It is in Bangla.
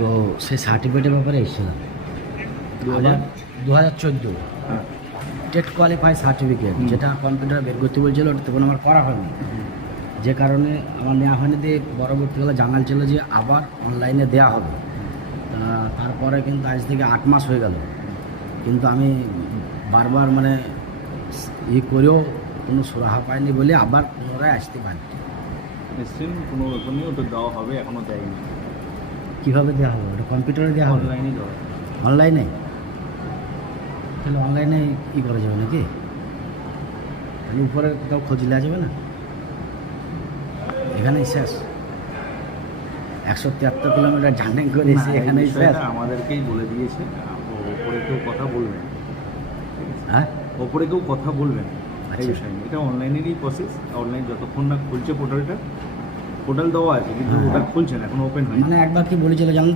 তো সেই সার্টিফিকেটের ব্যাপারে এসেছিলাম 2014 টেট কোয়ালিফাই সার্টিফিকেট, যেটা কম্পিউটার বের করতে বলছিল, ওটা তখন আমার করা হয়নি, যে কারণে আমার নেওয়া হয়নি। দিয়ে পরবর্তীকালে জানাল ছিল যে আবার অনলাইনে দেওয়া হবে। তারপরে কিন্তু আজ থেকে 8 মাস হয়ে গেল, কিন্তু আমি বারবার মানে করেও কোনো সুরাহা পাইনি বলে আবার পুনরায় আসতে পারি। নিশ্চয়ই কোনো ব্যাপার নেই, ওটা দেওয়া হবে, এখনও দেয়নি। কীভাবে দেওয়া হবে? ওটা কম্পিউটারে দেওয়া হবে? অনলাইনে দেওয়া হবে। অনলাইনে? তাহলে অনলাইনে কী করা যাবে নাকি? তাহলে উপরে কোথাও খোঁজ নেওয়া যাবে না? এখানেই শেষ? 173 কিলোমিটার জার্নি করে এসে এখানেই শেষ? আমাদেরকেই বলে দিয়েছে, ওপরে কেউ কথা বলবেন। হ্যাঁ, ওপরে কেউ কথা বলবেন এই আচ্ছা। বিষয় নিয়ে। এটা অনলাইনেরই প্রসেস। অনলাইন যতক্ষণ না খুলছে পোর্টাল দেওয়া আছে, কিন্তু ওটা খুলছে না, এখন ওপেন হয়নি। মানে একবার কি বলেছিল জানেন